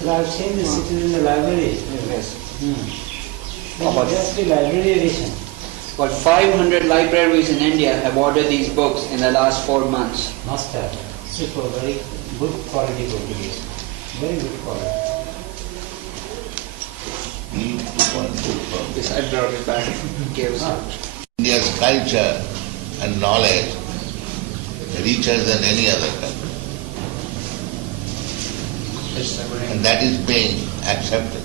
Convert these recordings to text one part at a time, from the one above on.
But I've seen this, it is in the library. Yes. Just the library edition. About 500 libraries in India have ordered these books in the last 4 months. Must have. Super, very good quality book it is. Very good quality. Yes, I brought it back. Gave us out. India's culture and knowledge richer than any other country. And that is being accepted.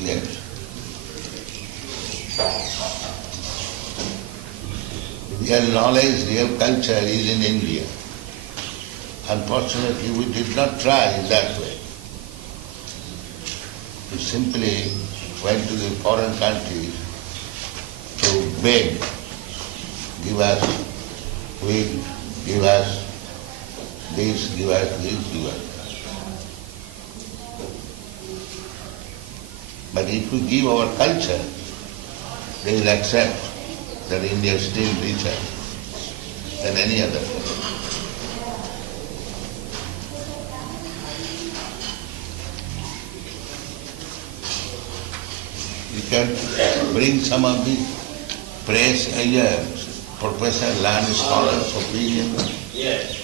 Yes. Real knowledge, real culture is in India. Unfortunately, we did not try that way. We simply went to the foreign countries to beg, give us wheat, give us this, give us this, give us. But if we give our culture, they will accept that India is still richer than any other country. You can bring some of the press, professor, learned scholars' opinion. Yes.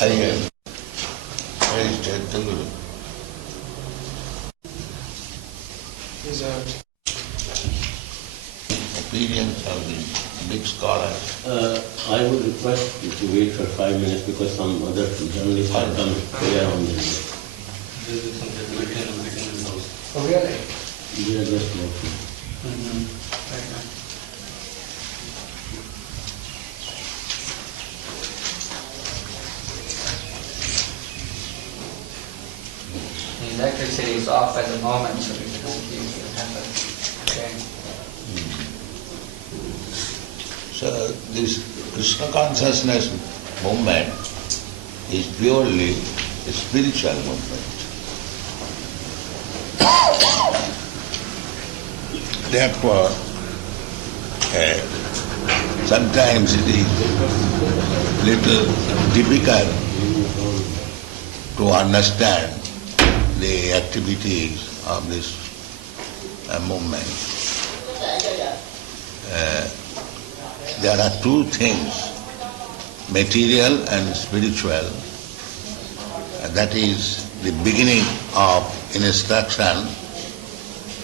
I am very grateful. Opinions of the big scholars. I would request you to wait for 5 minutes because some other journalists are coming here on this. Oh, really? We are just walking. The electricity is off at the moment, so we can see what happens. Okay. So this Krishna consciousness movement is purely a spiritual movement. Therefore, sometimes it is little difficult to understand the activities of this movement. There are two things, material and spiritual. That is the beginning of instruction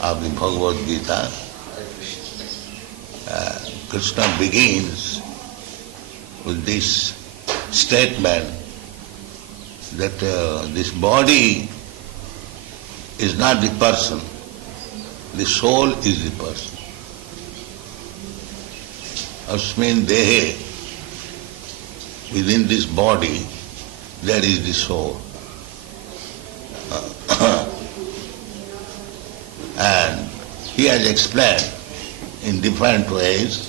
of the Bhagavad Gita. Krishna begins with this statement that this body is not the person, the soul is the person. Asmin dehe, within this body, there is the soul. And he has explained in different ways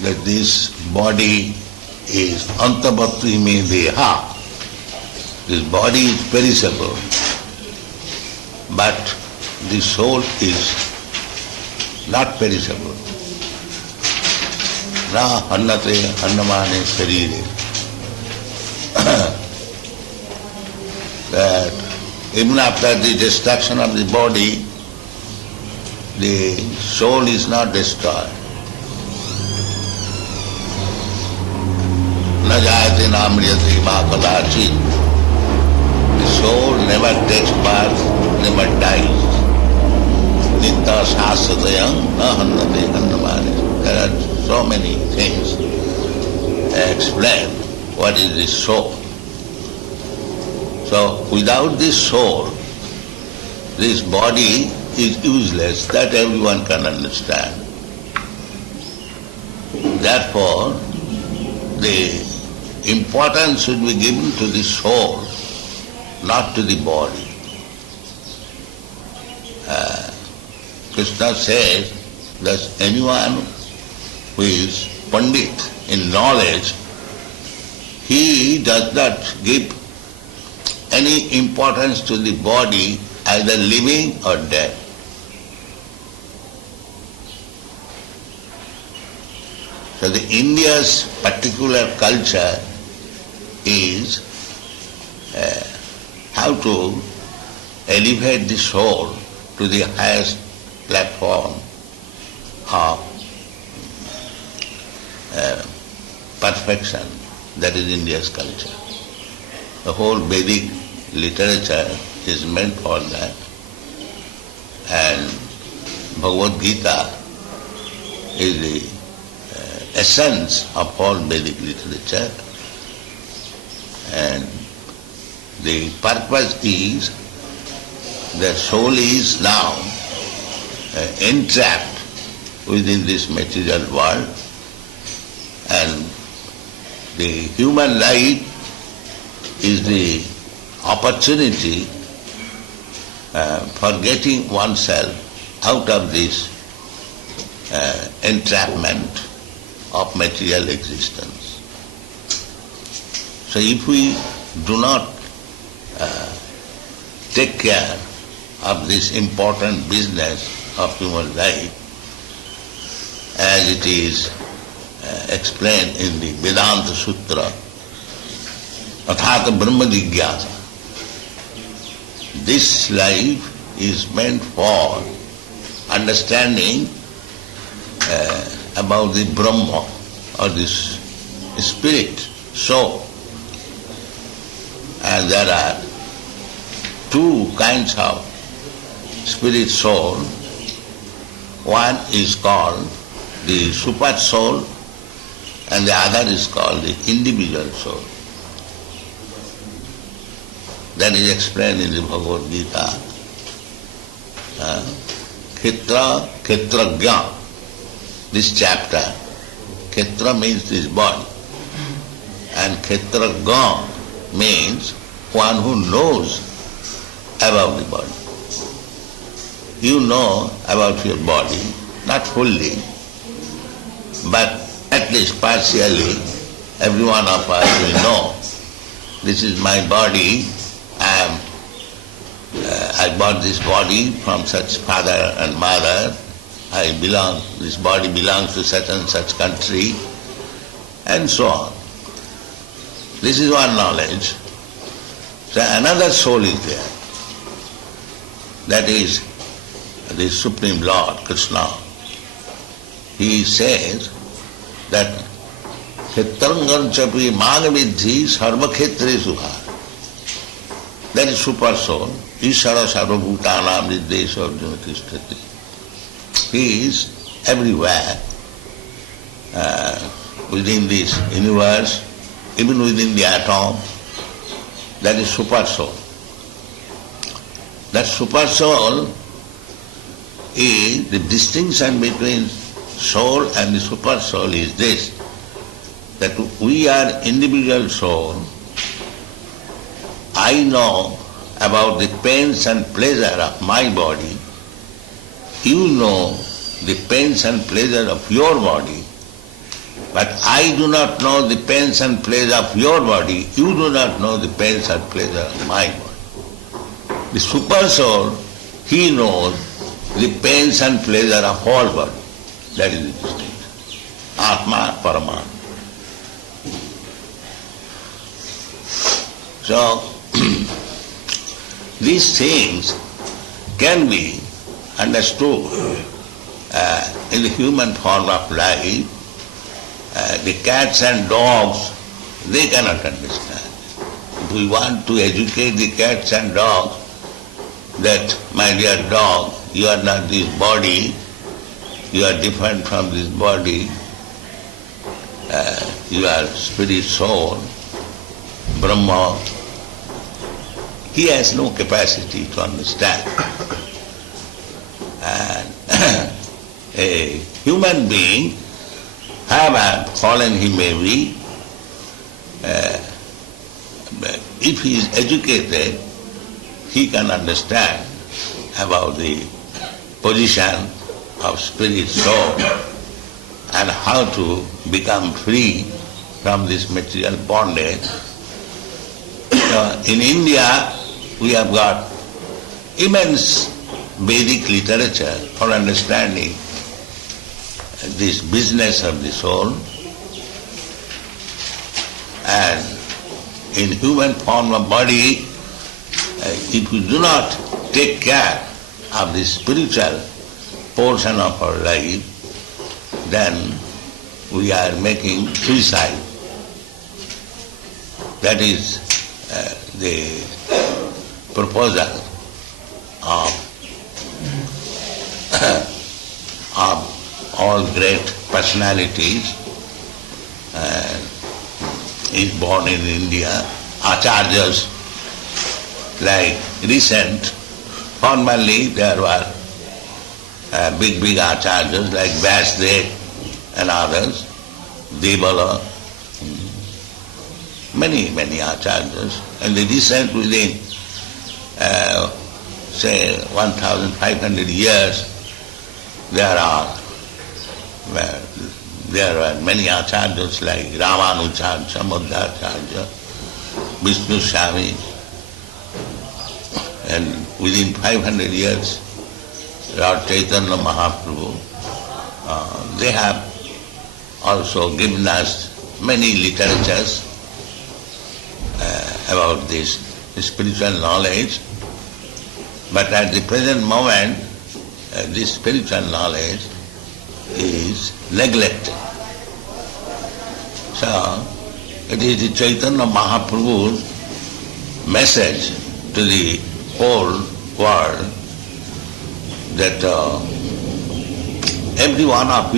that this body is antabhakti me deha. This body is perishable, but the soul is not perishable. Na hannate hannamane sarire. That even after the destruction of the body, the soul is not destroyed. Na jayate namriyate ma kadachit. The soul never takes birth, never dies. Nitta sasatayam na hannate hannamane. There are so many things explain what is the soul. So without this soul, this body is useless. That everyone can understand. Therefore, the importance should be given to the soul, not to the body. Krishna says that anyone who is Pandit in knowledge, he does not give any importance to the body, either living or dead. So the India's particular culture is how to elevate the soul to the highest platform of perfection. That is India's culture. The whole Vedic literature is meant for that, and Bhagavad Gita is the essence of all Vedic literature, and the purpose is the soul is now entrapped within this material world, and the human life is the opportunity for getting oneself out of this entrapment of material existence. So if we do not take care of this important business of human life, as it is explained in the Vedanta Sutra, Athata Brahma Jigyasa. This life is meant for understanding about the Brahma, or this spirit, soul. And there are two kinds of spirit soul. One is called the super soul, and the other is called the individual soul. That is explained in the Bhagavad Gita. Kshetrajna, this chapter. Kshetra means this body, and Kshetrajna means one who knows about the body. You know about your body, not fully, but at least partially. Every one of us will know, this is my body, I bought this body from such father and mother, this body belongs to such and such country, and so on. This is one knowledge. So another soul is there. That is the Supreme Lord, Krishna. He says that Kshetrangam chapi magavidhi sarva khetresu bhar. That is super soul. Ishara sarvabhutanam niddesha arjuna tishtati. He is everywhere within this universe, even within the atom. That is super soul. That super soul is, the distinction between soul and the super soul is this, that we are individual soul. I know about the pains and pleasure of my body. You know the pains and pleasure of your body. But I do not know the pains and pleasure of your body. You do not know the pains and pleasure of my body. The super soul, he knows the pains and pleasure of all body. That is the distinction. Atma, Paramatma. So, these things can be understood in the human form of life. The cats and dogs, they cannot understand. If we want to educate the cats and dogs that, my dear dog, you are not this body, you are different from this body, you are spirit soul, Brahma, he has no capacity to understand. And a human being, however fallen he may be, if he is educated, he can understand about the position of spirit soul and how to become free from this material bondage. In India, we have got immense Vedic literature for understanding this business of the soul. And in human form of body, if we do not take care of the spiritual portion of our life, then we are making suicide. That is the proposal of all great personalities. Is born in India, acharyas, like recent, formerly there were big acharyas like Vyasdev and others, Devala, many acharyas, and the recent within say 1,500 years there are many acharyas like Ramanujarya, Madhvacharya, Vishnu Swami, and within 500 years Lord Chaitanya Mahaprabhu, they have also given us many literatures about this spiritual knowledge, but at the present moment this spiritual knowledge is neglected. So it is the Chaitanya Mahaprabhu's message to the whole world that every one of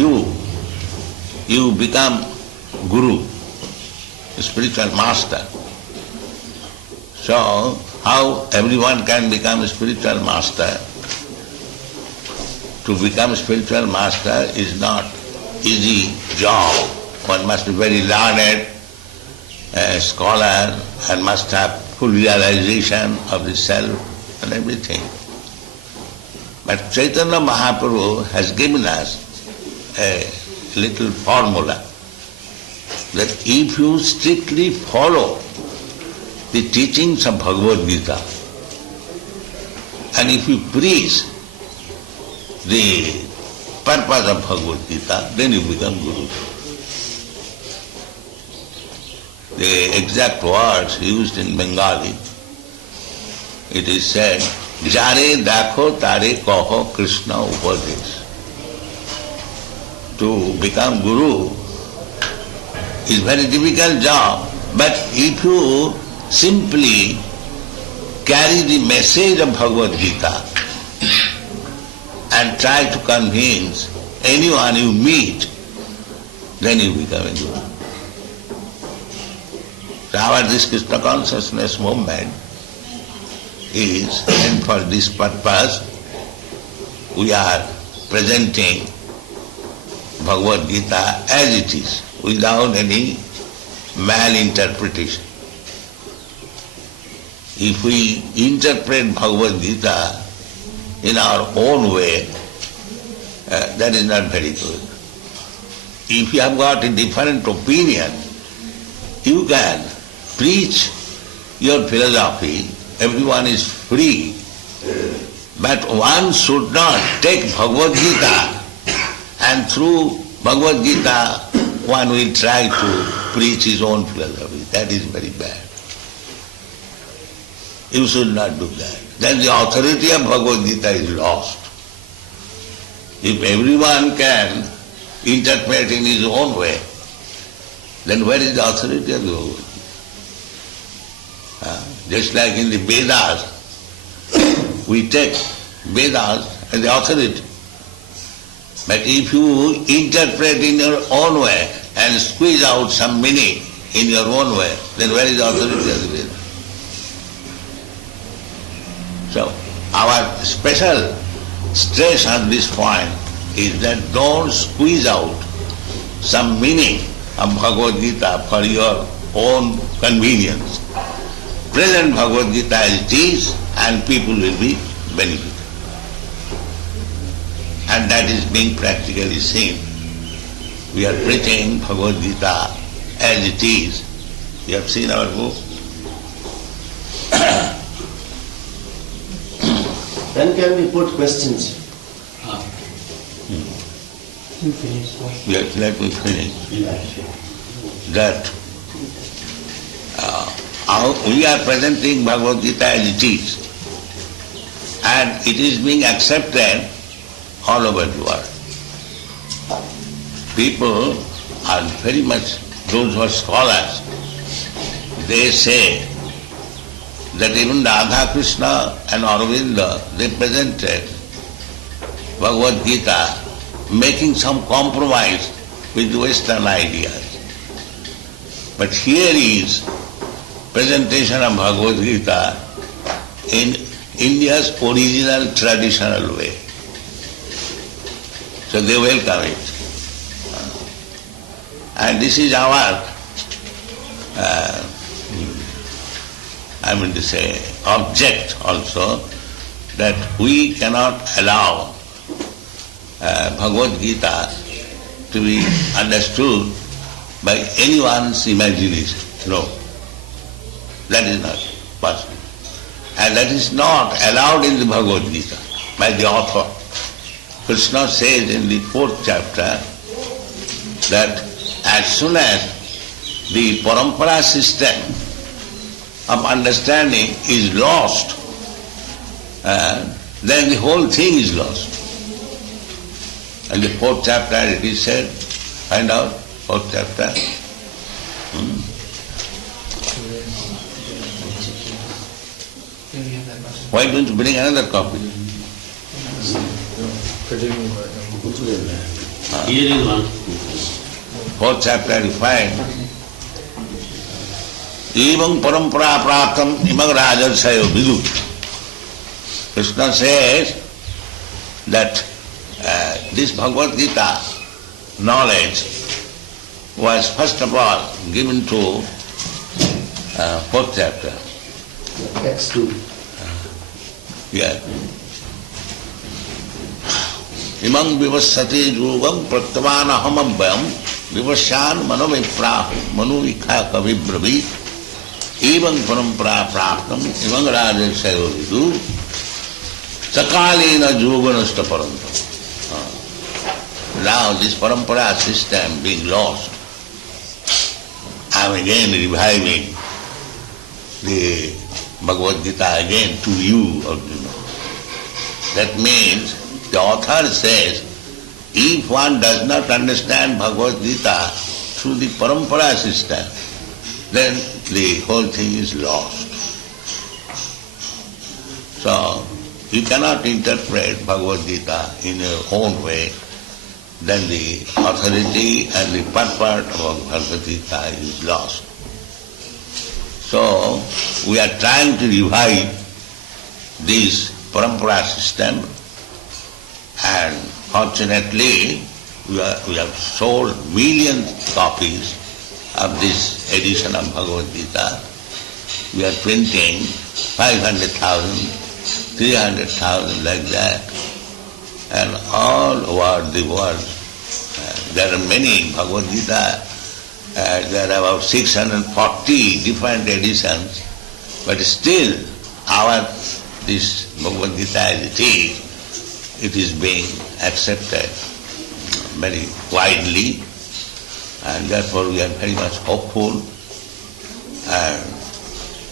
you become guru, spiritual master. So how everyone can become a spiritual master? To become a spiritual master is not easy job. One must be very learned, a scholar, and must have full realization of the self and everything. But Chaitanya Mahaprabhu has given us a little formula that if you strictly follow the teachings of Bhagavad Gita and if you preach the purpose of Bhagavad Gita, then you become Guru. The exact words used in Bengali, it is said, Jare dakho tare kaho Krishna upadesh. To become Guru is very difficult job, but if you simply carry the message of Bhagavad Gita and try to convince anyone you meet, then you become a Guru. So our this Krishna consciousness movement is meant for this purpose. We are presenting Bhagavad Gita as it is, without any malinterpretation. If we interpret Bhagavad Gita in our own way, that is not very good. If you have got a different opinion, you can preach your philosophy, everyone is free, but one should not take Bhagavad Gita and through Bhagavad Gita one will try to preach his own philosophy. That is very bad. You should not do that. Then the authority of Bhagavad Gita is lost. If everyone can interpret in his own way, then where is the authority of the Bhagavad Gita? Just like in the Vedas, we take Vedas as the authority. But if you interpret in your own way and squeeze out some meaning in your own way, then where is the authority of the Vedas? So our special stress on this point is that don't squeeze out some meaning of Bhagavad Gita for your own convenience. Present Bhagavad Gita as it is, and people will be benefited. And that is being practically seen. We are preaching Bhagavad Gita as it is. You have seen our book. When can we put questions? You finish. Yes, let me finish. That we are presenting Bhagavad Gita as it is, and it is being accepted all over the world. People are very much, those who are scholars, they say that even Radha Krishna and Aurobindo, they presented Bhagavad Gita making some compromise with Western ideas. But here is presentation of Bhagavad Gita in India's original traditional way. So they welcome it. And this is our, object also, that we cannot allow Bhagavad Gita to be understood by anyone's imagination. No. That is not possible. And that is not allowed in the Bhagavad Gita by the author. Krishna says in the 4th chapter that as soon as the parampara system of understanding is lost, then the whole thing is lost. And the 4th chapter it is said, find out, 4th chapter. Why don't you bring another copy? Here is one. 4th chapter you find, Evam parampara praptam imam rajarsayo vidu. Krishna says that this Bhagavad Gita knowledge was first of all given to 4th chapter. Text 2. Yeah. Imam vivassati jugam pratyavana hamabhyam vivasyan manovipra manuvikha kavibrabhi evam parampara praptam imam rajasayo vidu sakalena yoganasta parantam. Now this parampara system being lost, I am again reviving the Bhagavad Gita again to you, Arjuna. That means the author says, if one does not understand Bhagavad Gita through the parampara system, then the whole thing is lost. So, you cannot interpret Bhagavad Gita in your own way, then the authority and the purport of Bhagavad Gita is lost. So, we are trying to revive this parampara system, and fortunately we have sold millions of copies of this edition of Bhagavad Gita. We are printing 500,000, 300,000 like that, and all over the world. There are many Bhagavad Gita. There are about 640 different editions, but still this Bhagavad Gita as it is being accepted very widely, and therefore we are very much hopeful. And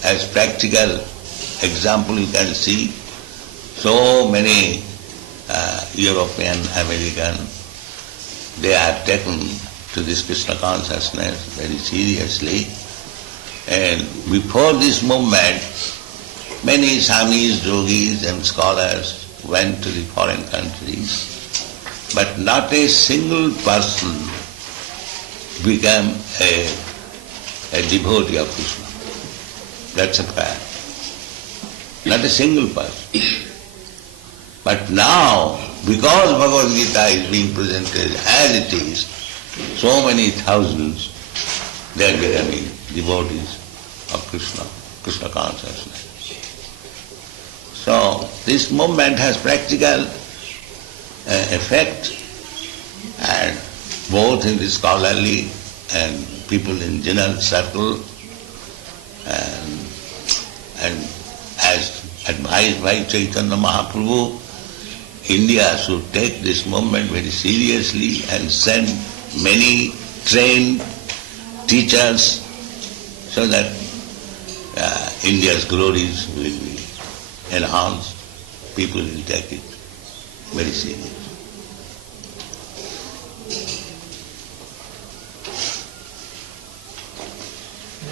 as practical example you can see, so many European, American, they are taken to this Krishna consciousness very seriously. And before this movement, many Swamis, yogis and scholars went to the foreign countries, but not a single person became a devotee of Krishna. That's a fact. Not a single person. But now, because Bhagavad Gita is being presented as it is, so many thousands, they are becoming devotees of Krishna, Krishna consciousness. So, this movement has practical effect, and both in the scholarly and people in general circle, and as advised by Chaitanya Mahaprabhu, India should take this movement very seriously and send many trained teachers so that India's glories will be enhanced. People will take it very serious.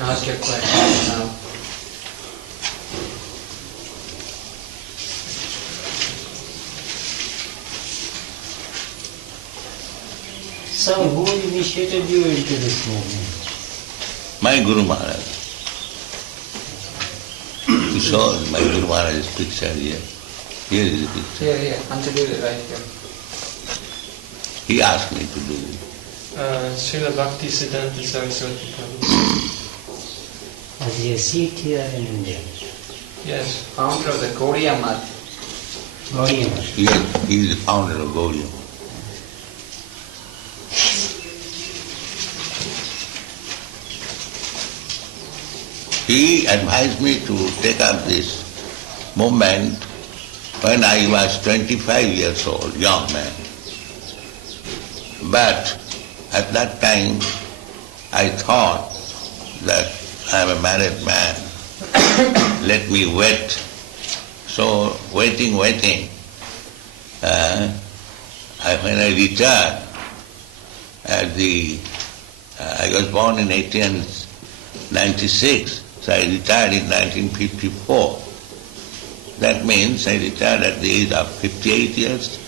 Ask your question now. So who initiated you into this movement? My Guru Maharaj. You saw my Guru Maharaj's picture here. Here is the picture. Here, introduce it right here. He asked me to do it. Srila Bhakti Siddhanta Saraswati Prabhu. As he a seat here in India. Yes, founder of the Gaudiya Math. Gaudiya Math. Yes, he is the founder of Gaudiya. He advised me to take up this movement when I was 25 years old, young man. But at that time I thought that I am a married man, let me wait. So waiting. When I returned, I was born in 1896, so I retired in 1954. That means I retired at the age of 58 years.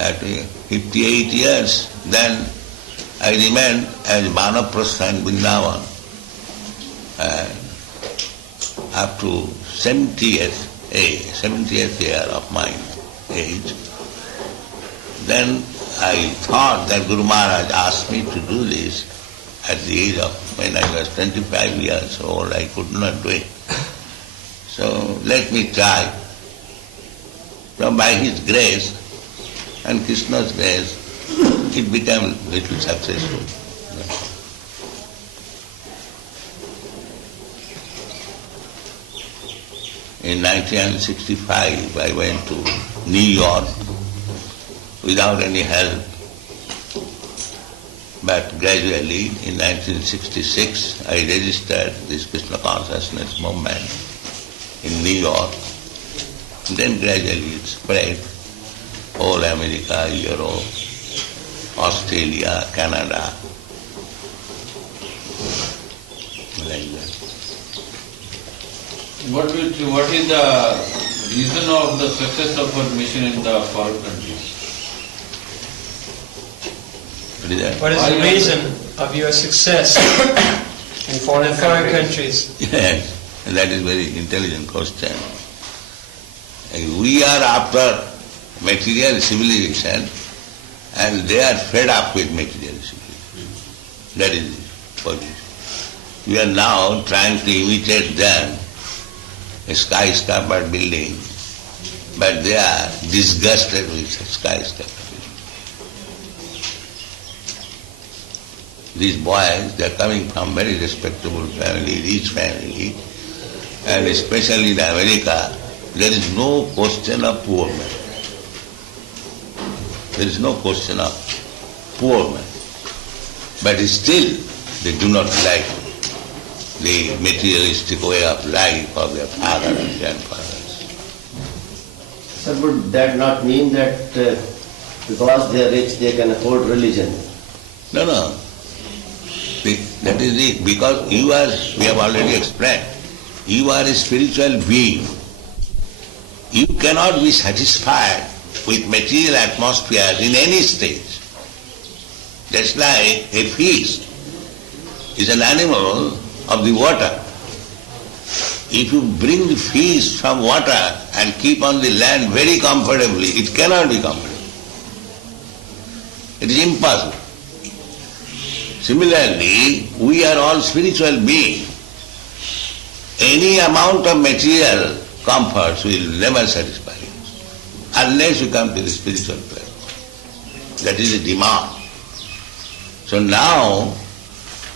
At 58 years, then I remained as Vanaprastha in Vrindavan up to 70th year of my age. Then I thought that Guru Maharaj asked me to do this at the age of, when I was 25 years old, I could not do it. So let me try. So by his grace and Krishna's grace, it became a little successful. In 1965, I went to New York without any help. But gradually, in 1966, I registered this Krishna consciousness movement in New York. Then gradually it spread whole America, Europe, Australia, Canada, like that. What is the reason of the success of our mission in the foreign countries? What is that? What is the reason of your success in foreign countries? Yes, that is a very intelligent question. We are after material civilization and they are fed up with material civilization. That is the position. We are now trying to imitate them, a skyscraper building, but they are disgusted with skyscraper building. These boys, they are coming from very respectable family, rich family, and especially in America, there is no question of poor man. There is no question of poor man. But still, they do not like the materialistic way of life of their father and grandfathers. Sir, would that not mean that because they are rich, they can afford religion? No. That is it. Because you are, we have already explained, you are a spiritual being. You cannot be satisfied with material atmosphere in any stage. Just like a fish is an animal of the water. If you bring the fish from water and keep on the land very comfortably, it cannot be comfortable. It is impossible. Similarly, we are all spiritual beings. Any amount of material comforts will never satisfy us unless you come to the spiritual plane. That is the demand. So now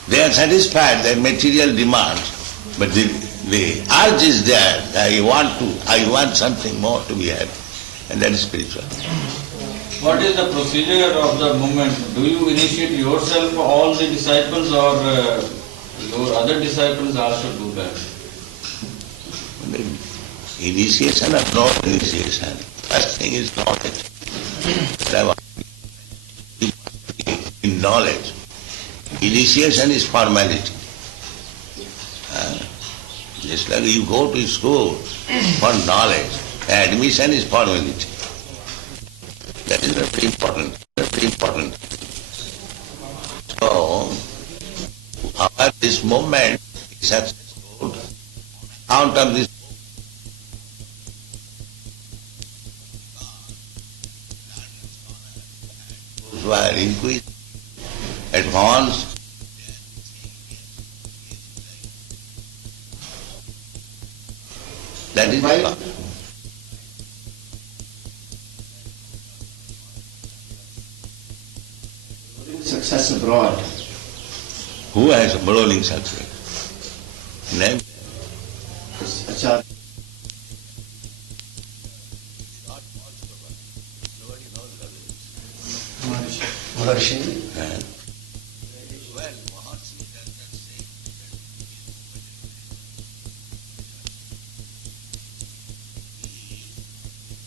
they are satisfied their material demands, but the urge is there. I want something more to be had, and that is spiritual. What is the procedure of the movement? Do you initiate yourself, all the disciples, or Your other disciples also do that. Initiation or no initiation, first thing is knowledge. In knowledge. Initiation is formality. Just like you go to school for knowledge, admission is formality. That is very important. Very important. So, this movement is successful out of this who are inquisitive, advanced. That is Why? Success abroad. Who has a rolling success? Name? Acharya. Maharshi.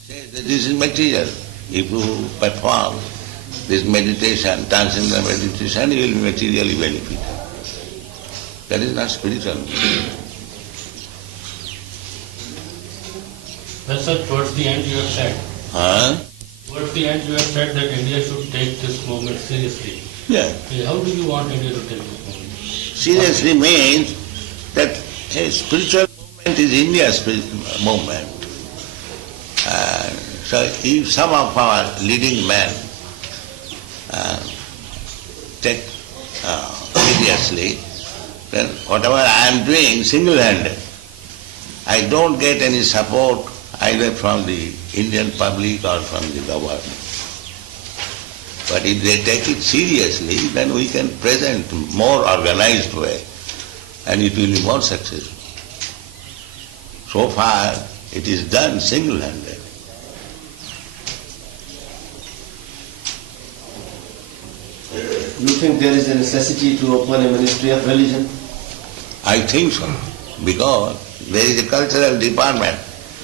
Says that this is material. If you perform this meditation, transcendental meditation, you will be materially benefited. That is not spiritual. Well, sir, towards the end you have said. Towards the end you have said that India should take this movement seriously. Yeah. How do you want India to take this movement? Seriously means that a spiritual movement is India's spiritual movement. So if some of our leading men take seriously, then whatever I am doing single-handed, I don't get any support either from the Indian public or from the government. But if they take it seriously, then we can present more organized way and it will be more successful. So far it is done single-handed. You think there is a necessity to open a ministry of religion? I think so, because there is a cultural department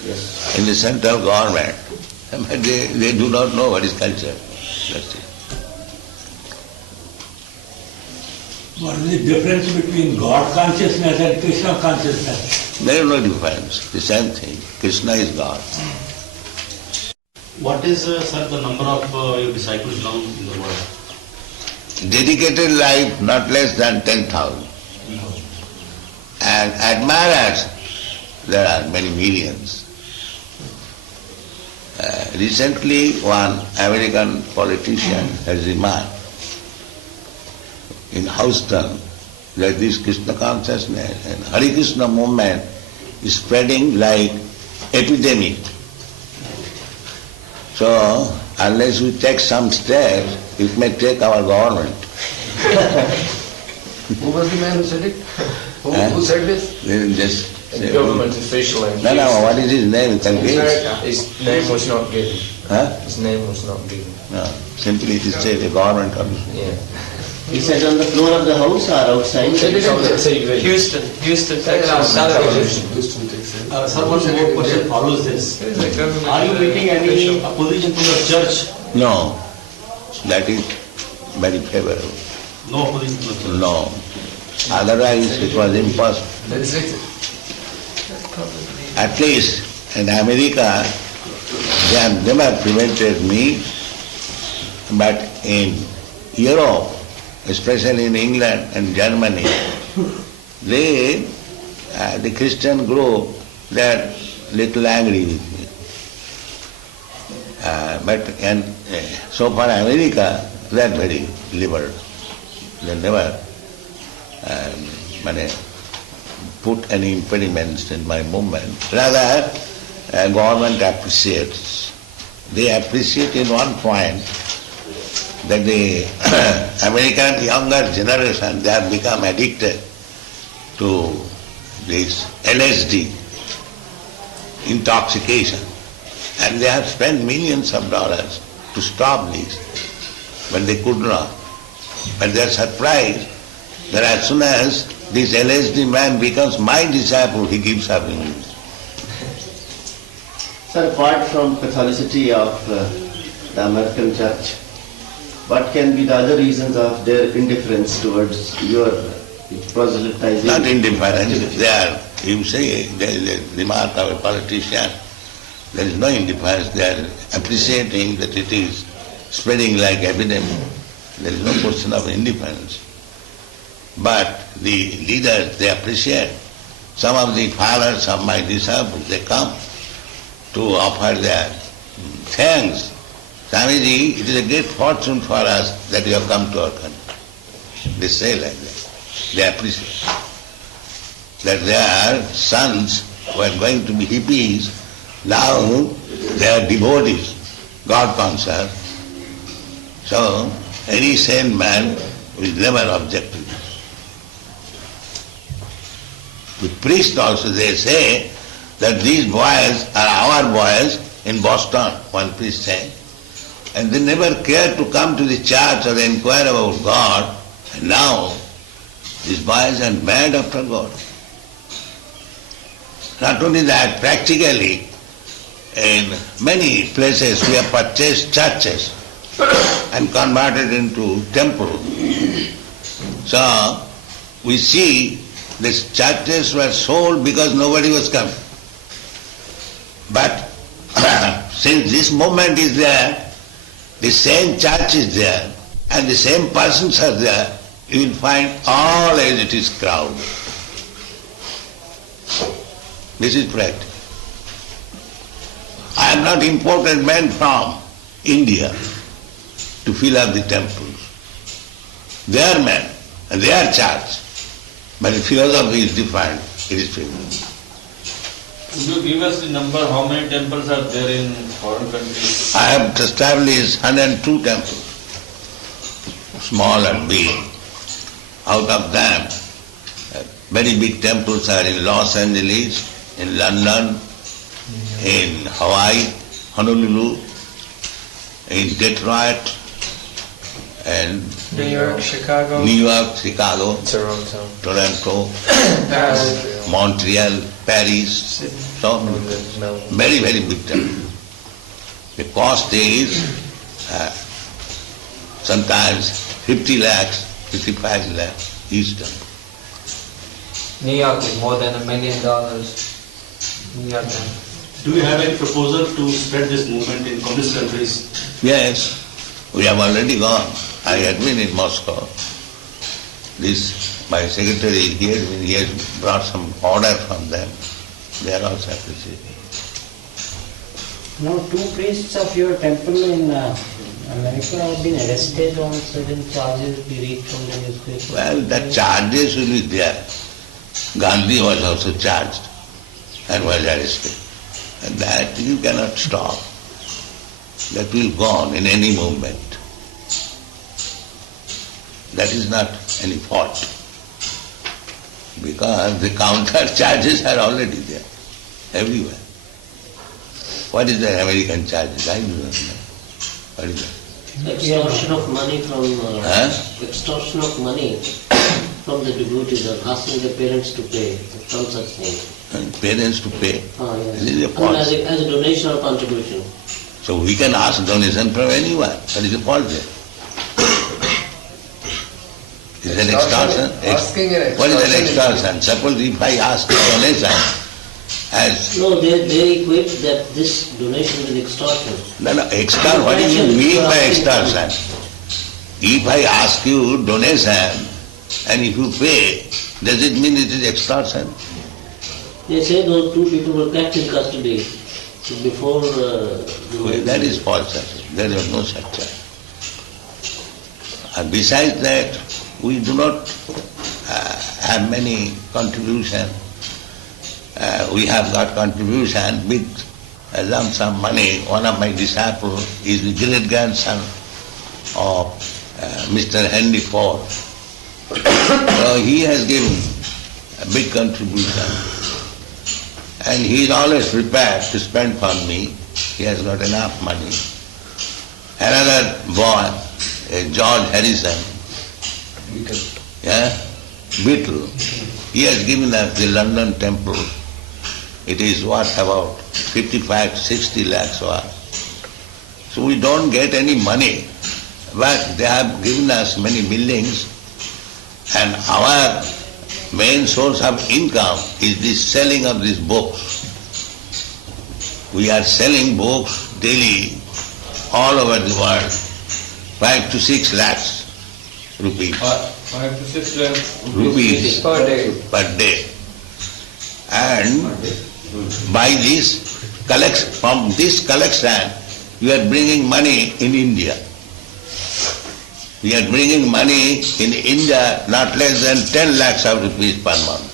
Yes. in the central government, but they do not know what is culture. That's it. What is the difference between God consciousness and Krishna consciousness? There is no difference, the same thing. Krishna is God. What is, sir, the number of your disciples now in the world? Dedicated life not less than 10,000. And admirers, there are many millions. Recently one American politician has remarked in Houston that this Krishna consciousness and Hare Krishna movement is spreading like epidemic. So unless we take some steps, it may take our government. Who was the man who said it? Who said this? Just The government official. No, what is his name? You can guess. His name was not given. Huh? His name was not given. No, simply it is said a government official. Yeah. He said on the floor of the house or outside? Houston, Texas. Sir, one more question follows this. Are you making any opposition to the church? No, that is very favorable. No opposition to the church? No. Otherwise it was impossible. That is it. At least in America, they have never prevented me, but in Europe, especially in England and Germany, they, the Christian group, they are little angry with me. So far America, they are very liberal. They never put any impediments in my movement. Rather, government appreciates. They appreciate in one point that the American younger generation, they have become addicted to this LSD, intoxication. And they have spent millions of dollars to stop this, but they could not. But they are surprised that as soon as this LSD man becomes my disciple, he keeps serving me. Sir, apart from Catholicity of the American Church, what can be the other reasons of their indifference towards your proselytizing? Not indifference, they are, you say, there is a remark of a politician, there is no indifference, they are appreciating that it is spreading like epidemic. There is no question of indifference. But the leaders, they appreciate. Some of the fathers of my disciples, they come to offer their thanks. Swamiji, it is a great fortune for us that you have come to our country. They say like that. They appreciate that their sons who are going to be hippies, now they are devotees, God conscious. So any sane man will never object to this. The priest also, they say that these boys are our boys in Boston, one priest said, and they never cared to come to the church or inquire about God, and now these boys are mad after God. Not only that, practically in many places we have purchased churches and converted into temples. So we see these churches were sold because nobody was coming. But since this movement is there, the same church is there, and the same persons are there, you will find all as it is crowd. This is practice. I am not imported men from India to fill up the temples. They are men and they are church. But the philosophy is different, it is filled. Could you give us the number, how many temples are there in foreign countries? I have established 102 temples, small and big. Out of them, very big temples are in Los Angeles, in London, in Hawaii, Honolulu, in Detroit, and New York, Chicago, Toronto, Montreal, Paris, so very, very big temple. The cost is sometimes 50 lakhs, 55 lakhs each temple. New York is more than $1 million. New York. Do you have any proposal to spread this movement in communist countries? Yes, we have already gone. I had been in Moscow. This, my secretary here, he has brought some order from them. They are also appreciating. Now, 2 priests of your temple in America have been arrested on certain charges we read from the newspaper. Well, the charges will be there. Gandhi was also charged and was arrested. And that you cannot stop. That will go on in any movement. That is not any fault. Because the counter charges are already there, everywhere. What is the American charges? I do not know. What is that? Extortion of money from extortion of money from the devotees or asking the parents to pay, some such thing. And parents to pay. Yes. This is a fault. As a donation or contribution. So we can ask donation from anyone. That is a fault there. Is an extortion? What is an extortion? Suppose if I ask a donation as... No, they equate that this donation with extortion. No, extortion. What do you mean by extortion? If I ask you donation and if you pay, does it mean it is extortion? They say those 2 people were kept in custody before... that is false. There is no such thing. And besides that, we do not have many contribution. We have got contribution, big lump sum money. One of my disciples is the great grandson of Mr. Henry Ford. So he has given a big contribution. And he is always prepared to spend for me. He has got enough money. Another boy, George Harrison, Beetle, He has given us the London temple. It is worth about 55, 60 lakhs worth. So we don't get any money, but they have given us many buildings, and our main source of income is the selling of these books. We are selling books daily all over the world, 5 to 6 lakhs rupees. 5 to 6 lakhs Rupees Per day. per day. And by this from this collection, we are bringing money in India. We are bringing money in India not less than 10 lakhs of rupees per month.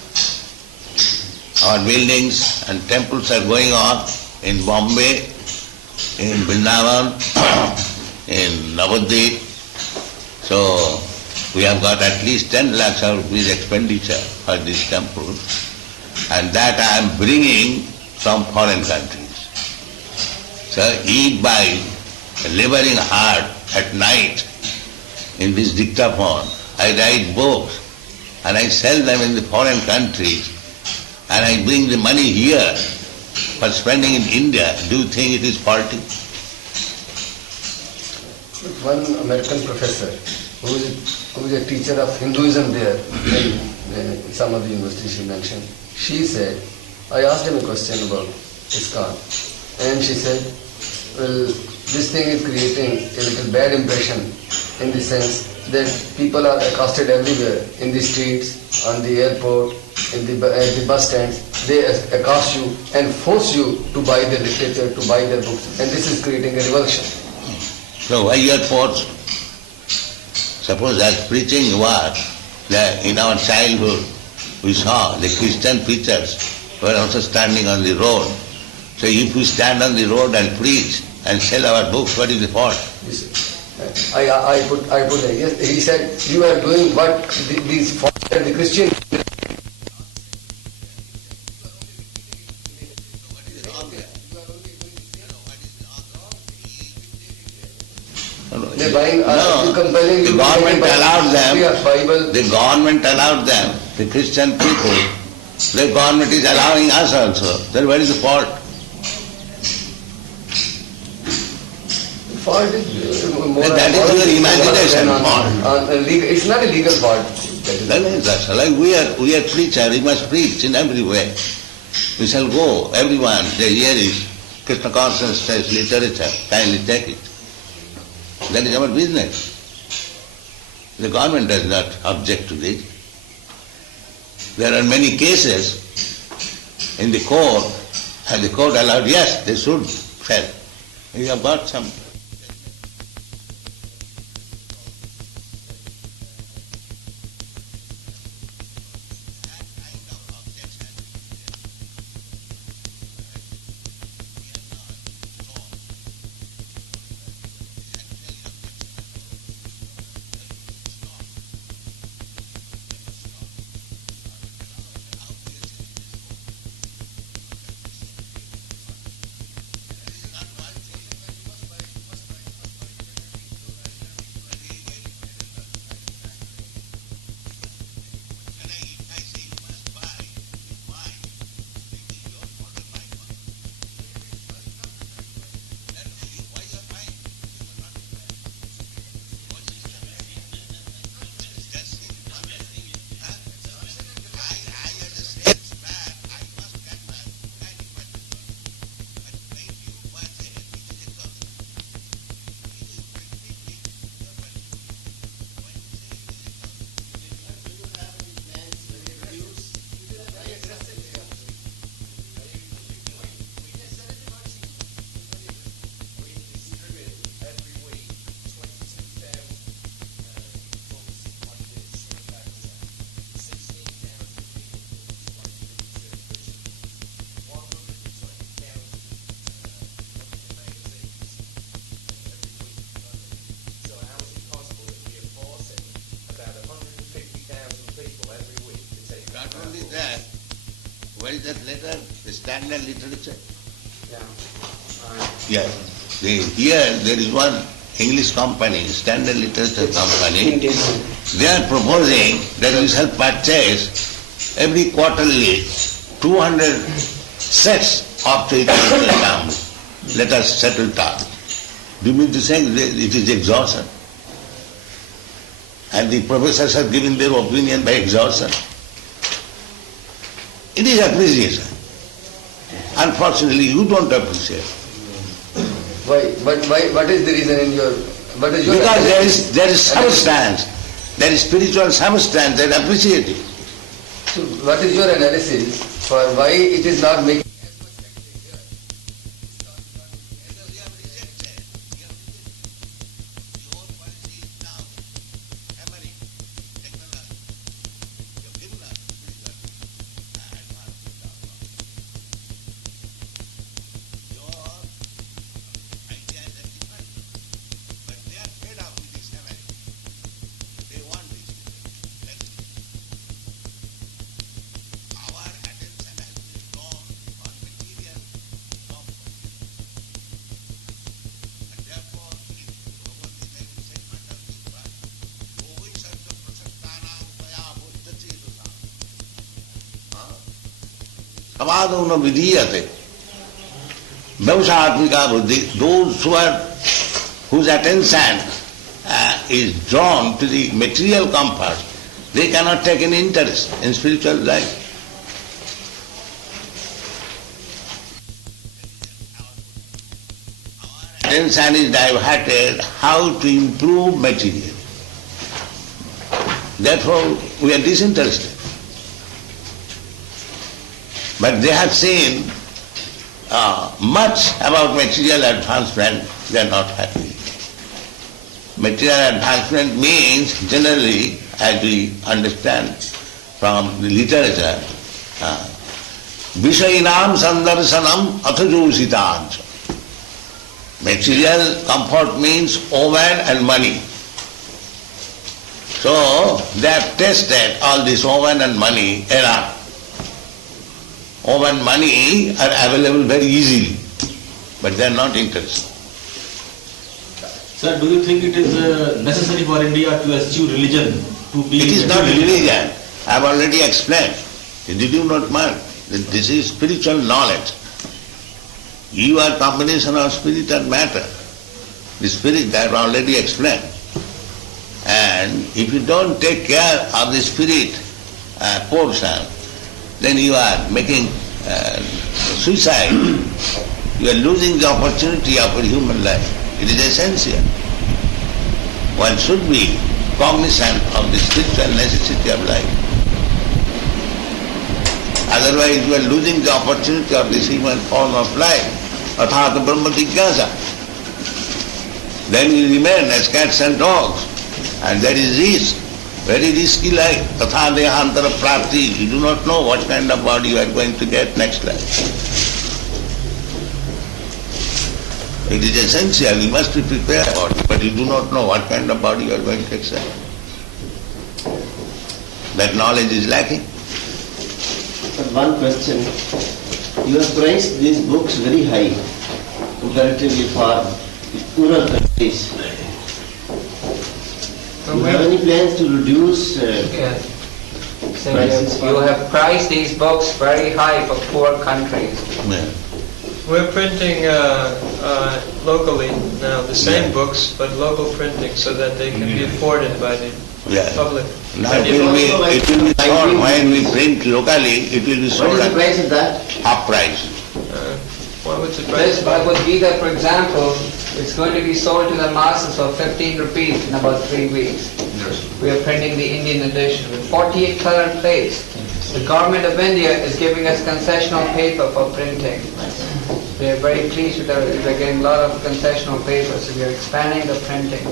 Our buildings and temples are going on in Bombay, in Vrindavan, in Navadvip. So we have got at least 10 lakhs of rupees expenditure for these temples, and that I am bringing from foreign countries. So eat by laboring hard at night in this dictaphone. I write books and I sell them in the foreign countries, and I bring the money here for spending in India. Do you think it is faulty? One American professor who is a teacher of Hinduism there in some of the universities she mentioned, she said, I asked him a question about ISKCON, and she said, well, this thing is creating a little bad impression in the sense that people are accosted everywhere, in the streets, on the airport, at the bus stands. They accost you and force you to buy their literature, to buy their books, and this is creating a revulsion. So why you are forced? Suppose as preaching was, that in our childhood we saw the Christian preachers were also standing on the road. So if we stand on the road and preach and sell our books, what is the fault? I put yes, he said, you are doing what these the Christian. They're buying, No, compelling the you government to buy allowed them, Bible. the government allowed them, the Christian people, the government is allowing us also. Then where is the fault? Fault is more. That is your imagination fault. It's not a legal fault. That's like we are preacher, we must preach in every way. We shall go, everyone, here is Krishna consciousness literature, kindly take it. That is our business. The government does not object to this. There are many cases in the court, and the court allowed, yes, they should sell. We have got some. What is that letter? The standard literature? Yeah. Here there is one English company, Standard Literature Company. They are proposing that we shall purchase every quarterly 200 sets of Chaitanya Charitamrita. Let us settle task. Do you mean to say it is exhaustion? And the professors have given their opinion by exhaustion. It is appreciation. Unfortunately, you don't appreciate. Why? What is the reason in your? What is your? Because there is substance, there is spiritual substance that appreciate it. So what is your analysis for why it is not making? Avadona vidiyate. Vyavasatmika buddhi, those whose attention is drawn to the material comfort, they cannot take any interest in spiritual life. Attention is diverted how to improve material. Therefore, we are disinterested. But they have seen much about material advancement, they are not happy. Material advancement means generally, as we understand from the literature, Vishayinam sandarsanam athajositancha. Material comfort means woman and money. So they have tested all this woman and money era. Woman money are available very easily, but they are not interested. Sir, do you think it is necessary for India to eschew religion to be? It is not religion. I have already explained. Did you not mark that this is spiritual knowledge? You are combination of spirit and matter. The spirit I have already explained. And if you don't take care of the spirit portion, then you are making suicide. You are losing the opportunity of a human life. It is essential. One should be cognizant of the spiritual necessity of life. Otherwise you are losing the opportunity of this human form of life. Athata Brahma Jigyasa. Then we remain as cats and dogs. And that is risk. Very risky life. Tatha dehantara prapti. You do not know what kind of body you are going to get next life. It is essential. You must be prepared for it. But you do not know what kind of body you are going to accept. That knowledge is lacking. But one question. You have priced these books very high, comparatively for poorer countries. Do you have any plans to reduce prices? You have priced these books very high for poor countries. Yeah. We're printing locally now the same books, but local printing, so that they can be afforded by the public. Now it will be sold, when we print locally, it will be sold What is the price of that? half price. What was the price? This Bhagavad Gita, for example, it's going to be sold to the masses for 15 rupees in about 3 weeks. We are printing the Indian edition with 48 colored plates. The government of India is giving us concessional paper for printing. We are very pleased with that. We are getting a lot of concessional paper, so we are expanding the printing.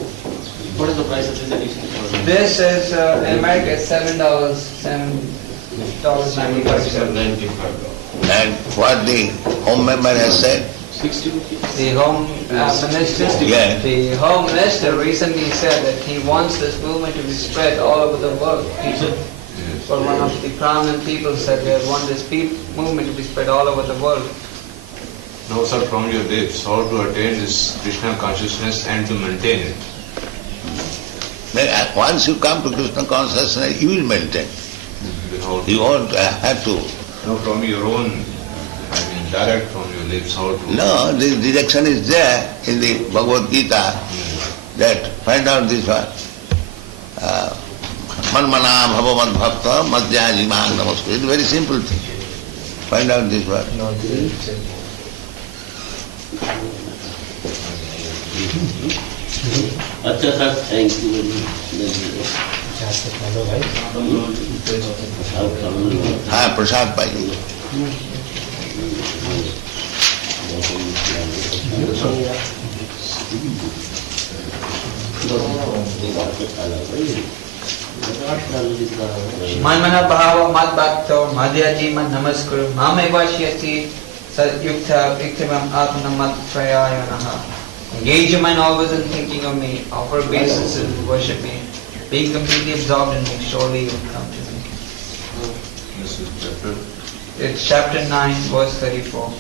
What is the price of this edition? This is, in America, it's $7.95. And what the home member has said? 60 rupees. The Home Minister, Yeah. the Home Minister recently said that he wants this movement to be spread all over the world. People, well, one of the prominent people said they want this movement to be spread all over the world. No, sir, from your lips, how to attain this Krishna consciousness and to maintain it. Once you come to Krishna consciousness, you will maintain. Then how to? You won't have to. No, from your own, direct from your lips, how to? No, the direction is there in the Bhagavad Gita that find out this one. Manmana bhavamad bhakta madhyajimang namaskar. It's a very simple thing. Find out this one. अच्छा sir, thank you very much. हाँ, प्रसाद पाइए। Manmana bhava mad bhakto madhyajima namaskuru mamevashyasi satyukta viktimam atmanamatrayayanaha. Engage your mind always in thinking of me, offer obeisances and worship me. Being completely absorbed in me, surely you will come to me. This is chapter. It's chapter 9, verse 34.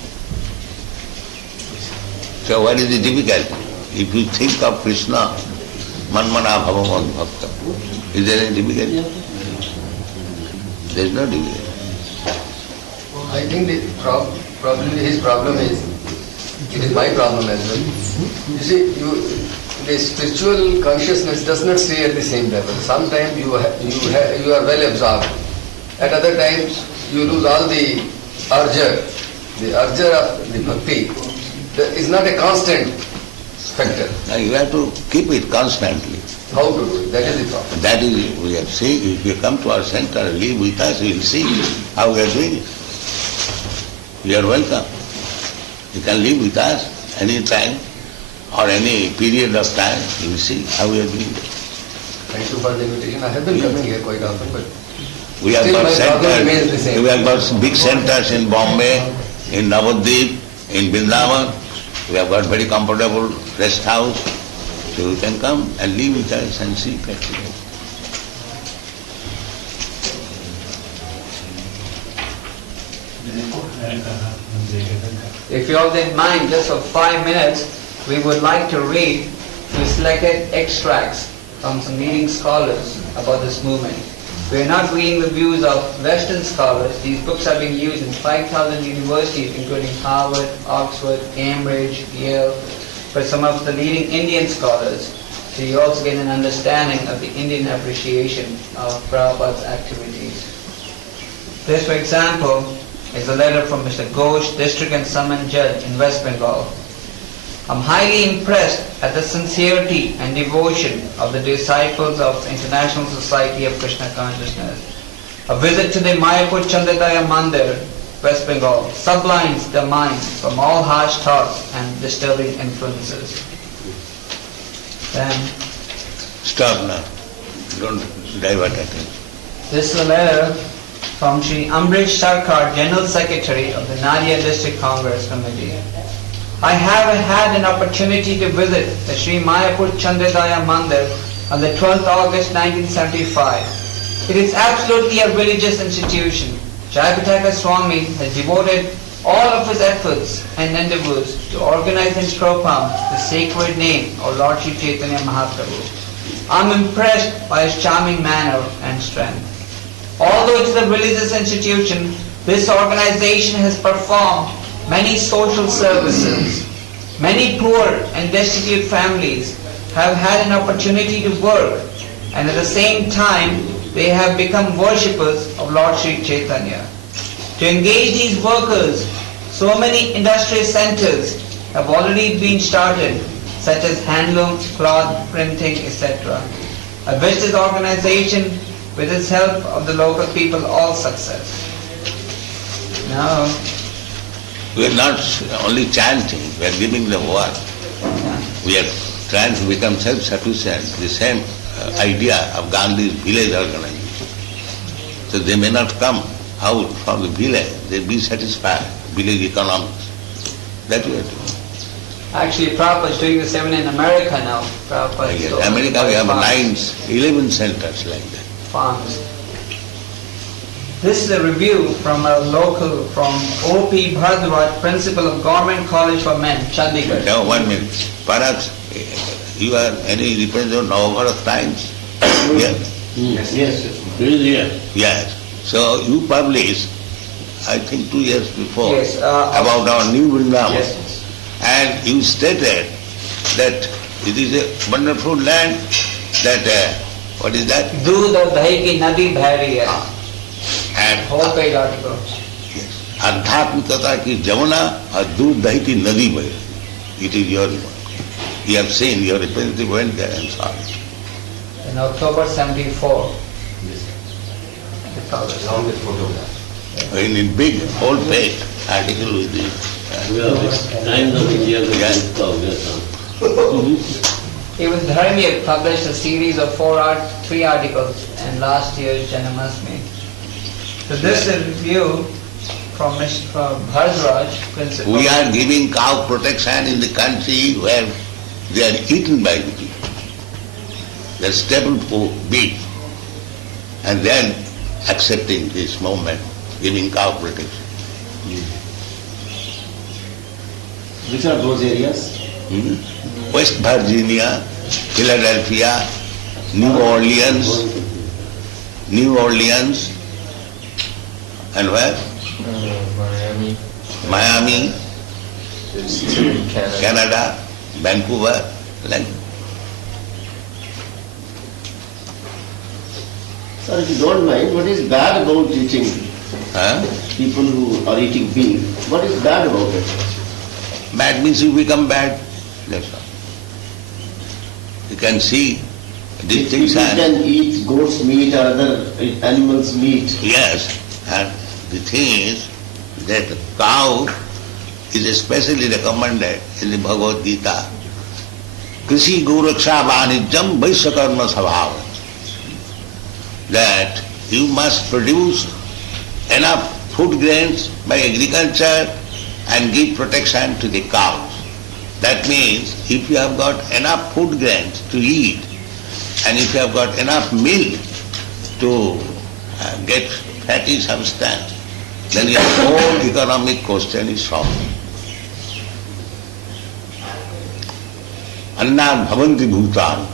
So what is the difficulty? If you think of Krishna, manmana bhavamad bhakta, is there any difficulty? There is no difficulty. I think probably his problem is, it is my problem as well. You see, the spiritual consciousness does not stay at the same level. Sometimes you are well absorbed. At other times, you lose all the urge. The urge of the bhakti is not a constant factor. Now you have to keep it constantly. How to do it? That is the problem. That is, we have seen, if you come to our center and live with us, we will see how we are doing it. You are welcome. You can live with us any time or any period of time, you will see how we are doing it. Thank you for the invitation. I have been coming here quite often, but We have still got my problem remains the centers, same. we have got big centers in Bombay, in Navadvip, in Vrindavan. We have got very comfortable rest house. So you can come and live with us and see practically. If you all didn't mind, just for 5 minutes, we would like to read the selected extracts from some leading scholars about this movement. We are not reading the views of Western scholars. These books are being used in 5,000 universities, including Harvard, Oxford, Cambridge, Yale, for some of the leading Indian scholars. So you also get an understanding of the Indian appreciation of Prabhupada's activities. This, for example, is a letter from Mr. Ghosh, District and Summon Judge in West Bengal. I'm highly impressed at the sincerity and devotion of the disciples of International Society of Krishna Consciousness. A visit to the Mayapur Chandradaya Mandir, West Bengal, sublimes the mind from all harsh thoughts and disturbing influences. Then, Stop now. Don't divert attention. this is a letter from Sri Ambrish Sarkar, General Secretary of the Nadia District Congress Committee. I have had an opportunity to visit the Sri Mayapur Chandradaya Mandir on the 12th August 1975. It is absolutely a religious institution. Jayapataka Swami has devoted all of his efforts and endeavors to organize and propam the sacred name of Lord Sri Chaitanya Mahaprabhu. I am impressed by his charming manner and strength. Although it is a religious institution, this organization has performed many social services. Many poor and destitute families have had an opportunity to work, and at the same time they have become worshippers of Lord Sri Chaitanya. To engage these workers, so many industrial centers have already been started, such as handloom, cloth, printing, etc. I wish this organization, with its help of the local people, all success. Now, We are not only chanting, we are giving them work. We are trying to become self-sufficient. The same idea of Gandhi's village organization. So they may not come out from the village, they be satisfied, village economics. That we are doing. actually, Prabhupada is doing the same in America now. Prabhupada is Yes, opening America we have farms. 11 centers like that. Farms. This is a review from a local, from O.P. Bhardwaj, Principal of Government College for Men, Chandigarh. Now 1 minute. Perhaps you are any representative of Times? Yes. Yes, it is here. Yes. So you published, I think 2 years before, Yes, about our new Vrindavan. Yes. And you stated that it is a wonderful land, that, what is that? दूध और दही की नदी बह रही है. And Whole page article. आध्यात्मिकता की जमुना और दूध दही की नदी बहे. It is your work. You have seen, your representative went there and saw it. In October 74. In big, whole page article with this. Times of India, Even Dharmir published a series of 3 articles in last year's Janmashtami. So this is review from Bharadwaj, principal. We are giving cow protection in the country where they are eaten by the people. They are staple food, beef. And then accepting this movement, giving cow protection. Which are those areas? West Virginia, Philadelphia, New Orleans, and where? Miami, Canada, Vancouver, like. Sir, if you don't mind, what is bad about eating people who are eating beef? What is bad about it? Bad means you become bad. That's all. You can see these things People are. can eat goat's meat or other animals' meat. Yes, and the thing is that cow is especially recommended in the Bhagavad Gita. Krishi Goraksha Vanijam Vaisyakarma Sabhava. That you must produce enough food grains by agriculture and give protection to the cows. That means if you have got enough food grains to eat and if you have got enough milk to get fatty substance, then your whole economic question is solved. Annam bhavanti bhutan.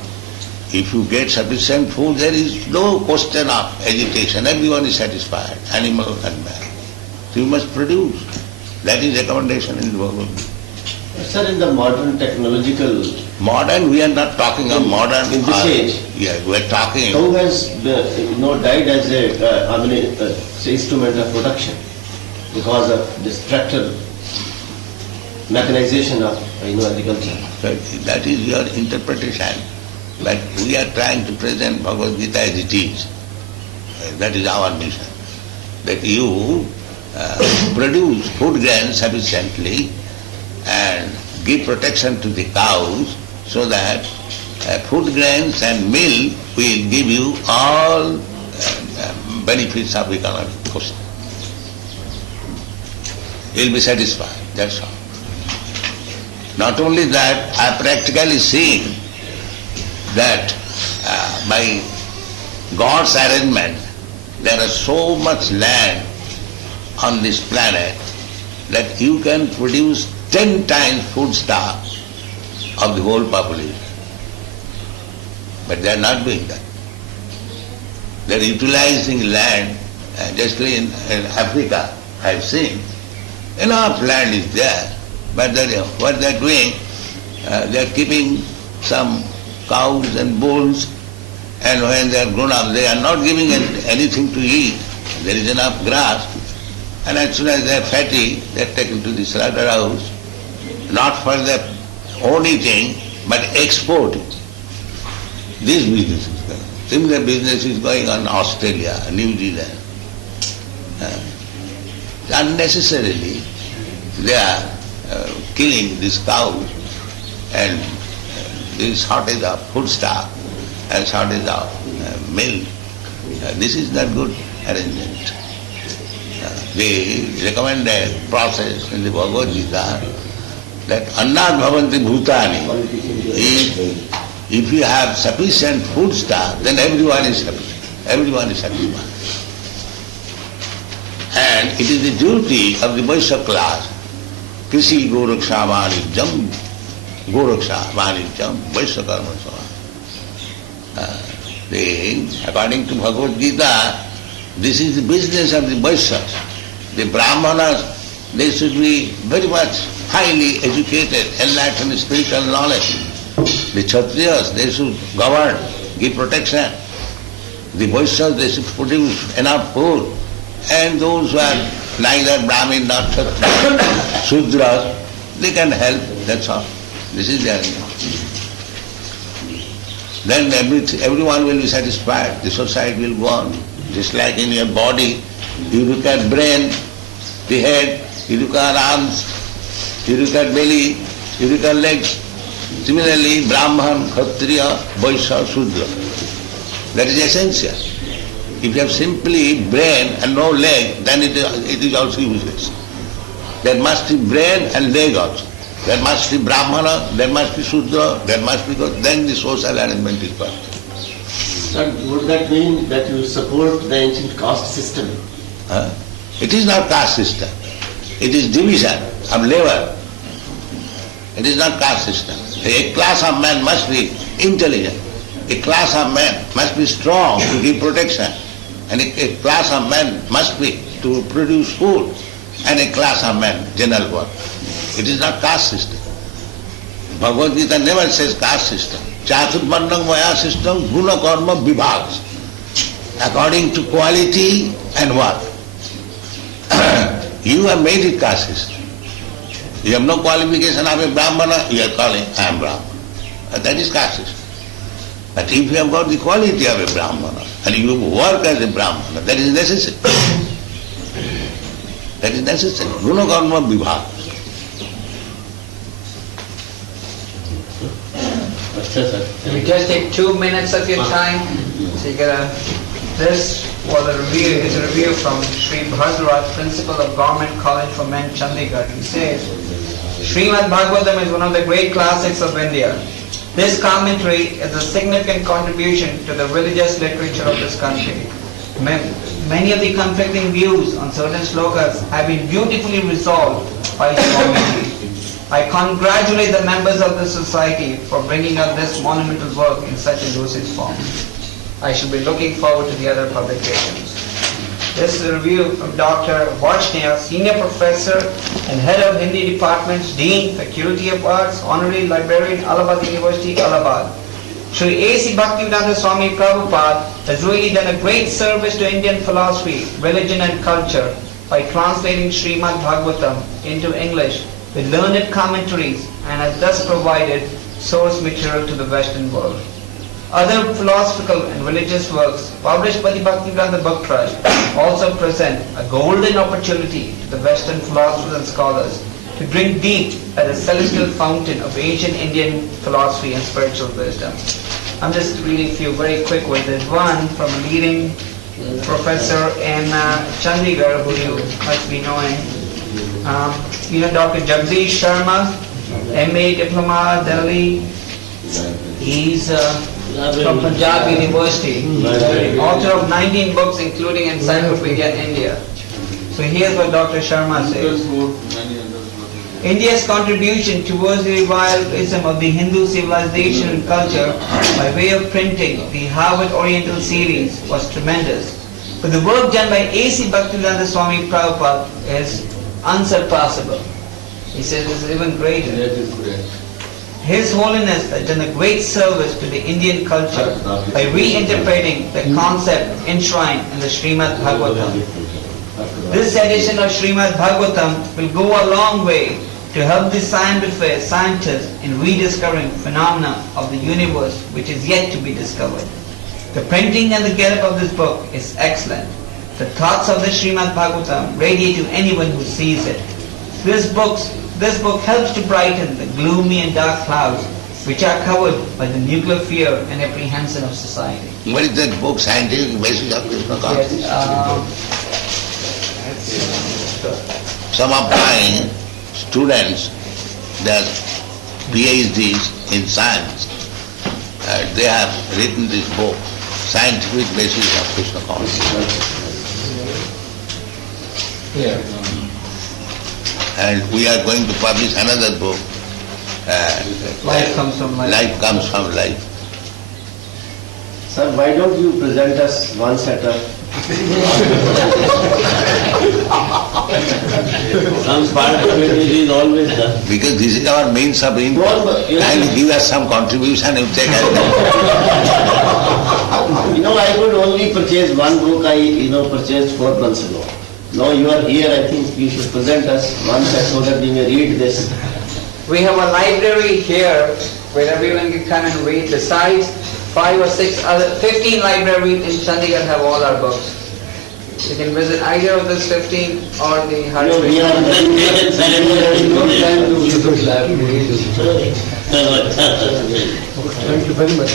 If you get sufficient food, there is no question of agitation. Everyone is satisfied, animal and man. So you must produce. That is recommendation in the Bhagavad Gita. Sir, in the modern technological... Modern, we are not talking of modern... In this age? Yeah, we are talking... Cow has died as a instrument of production because of this tractor mechanization of agriculture. That is your interpretation. But we are trying to present Bhagavad Gita as it is. That is our mission. That you produce food grains sufficiently and give protection to the cows so that food grains and milk will give you all benefits of economic question. You will be satisfied, that's all. Not only that, I practically seen that by God's arrangement, there is so much land on this planet that you can produce 10 times foodstuff of the whole population. But they are not doing that. They are utilizing land, just in Africa, I have seen, enough land is there, but what they are doing, they are keeping some cows and bulls, and when they are grown up, they are not giving anything to eat. There is enough grass, and as soon as they are fatty, they are taken to the slaughterhouse, not for their own eating, but exporting. This business is going on. Similar business is going on in Australia, New Zealand. Unnecessarily, they are killing these cows, and there is shortage of foodstuff and shortage of milk. This is not good arrangement. The recommended process in the Bhagavad Gita that annat bhavanti bhutani, if you have sufficient foodstuff, then everyone is happy. Everyone is satisfied. And it is the duty of the Vaishya class, Krishi Goraksha Vanijam, Goraksha Vanijam, Vaishya Karma Samā. According to Bhagavad Gita, This is the business of the Vaishyas. The Brahmanas, they should be very much highly educated, enlightened spiritual knowledge. The Kshatriyas, they should govern, give protection. The Vaishyas, they should produce enough food. And those who are neither Brahmin nor Kshatriya, Shudras, they can help, that's all. This is their idea. Then everyone will be satisfied, the society will go on. Just like in your body, you look at brain, the head, you look at arms, you look at belly, you look at legs. Similarly, Brahman, Kshatriya, Vaishya, Shudra. That is essential. If you have simply brain and no leg, then it is also useless. There must be brain and leg also. There must be Brahmana, there must be Shudra, there must be... Then the social arrangement is perfect. Sir, would that mean that you support the ancient caste system? It is not caste system. It is division of labor. It is not caste system. A class of men must be intelligent. A class of men must be strong to give protection. And a class of men must be to produce food. And a class of men, general work. It is not caste system. Bhagavad Gita never says caste system. Chaturvarnam Maya system, guna karma vibhags. According to quality and work. You have made it caste system. You have no qualification of a Brahmana, you are calling, I am Brahmana. That is caste system. But if you have got the quality of a Brahmana, and you work as a Brahmana, that is necessary. That is necessary. Guna karma vibhags. Can we just take 2 minutes of your time? So you get this was a review, it's a review from Sri Bhardwaj, Principal of Government College for Men, Chandigarh. He says, Srimad Bhagavatam is one of the great classics of India. This commentary is a significant contribution to the religious literature of this country. Many of the conflicting views on certain slokas have been beautifully resolved by Swamiji. I congratulate the members of the society for bringing up this monumental work in such a dosage form. I shall be looking forward to the other publications. This is a review from Dr. Vachnia, Senior Professor and Head of Hindi Departments, Dean, Faculty of Arts, Honorary Librarian, Allahabad University, Allahabad. Sri A.C. Bhaktivedanta Swami Prabhupada has really done a great service to Indian philosophy, religion and culture by translating Srimad Bhagavatam into English with learned commentaries and has thus provided source material to the Western world. Other philosophical and religious works published by the Bhaktivedanta Book Trust also present a golden opportunity to the Western philosophers and scholars to drink deep at the celestial fountain of ancient Indian philosophy and spiritual wisdom. I'm just reading a few very quick ones. There's one from a leading professor in Chandigarh who you must be knowing. Dr. Jagdish Sharma, MA Diploma, Delhi. He's from Punjab University, author of 19 books including Encyclopedia India. So here's what Dr. Sharma says. India's contribution towards the revivalism of the Hindu civilization and culture by way of printing the Harvard Oriental series was tremendous. But the work done by A.C. Bhaktivedanta Swami Prabhupada is unsurpassable. He says this is even greater. His Holiness has done a great service to the Indian culture by reinterpreting the concept enshrined in the Srimad Bhagavatam. This edition of Srimad Bhagavatam will go a long way to help the scientists in rediscovering phenomena of the universe which is yet to be discovered. The printing and the get-up of this book is excellent. The thoughts of the Srimad Bhagavatam radiate to anyone who sees it. This book helps to brighten the gloomy and dark clouds which are covered by the nuclear fear and apprehension of society. What is that book, Scientific Basis of Krishna Consciousness? Some of my students, they are PhDs in science. They have written this book, Scientific Basis of Krishna Consciousness. Yeah. And we are going to publish another book. Life Comes from Life. Life Comes from Life. Sir, why don't you present us one set of Some part of it is always done. Because this is our means of income. And give us some contribution, you take it. I could only purchase one book I purchased 4 months ago. Now you are here, I think you should present us one set so that we may read this. We have a library here where everyone can come and read. Besides 5 or 6 other, 15 libraries in Chandigarh have all our books. You can visit either of these 15 or the We are Thank you very much.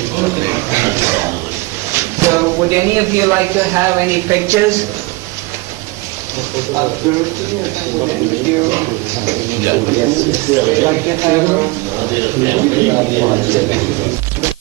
So would any of you like to have any pictures? Would you like to have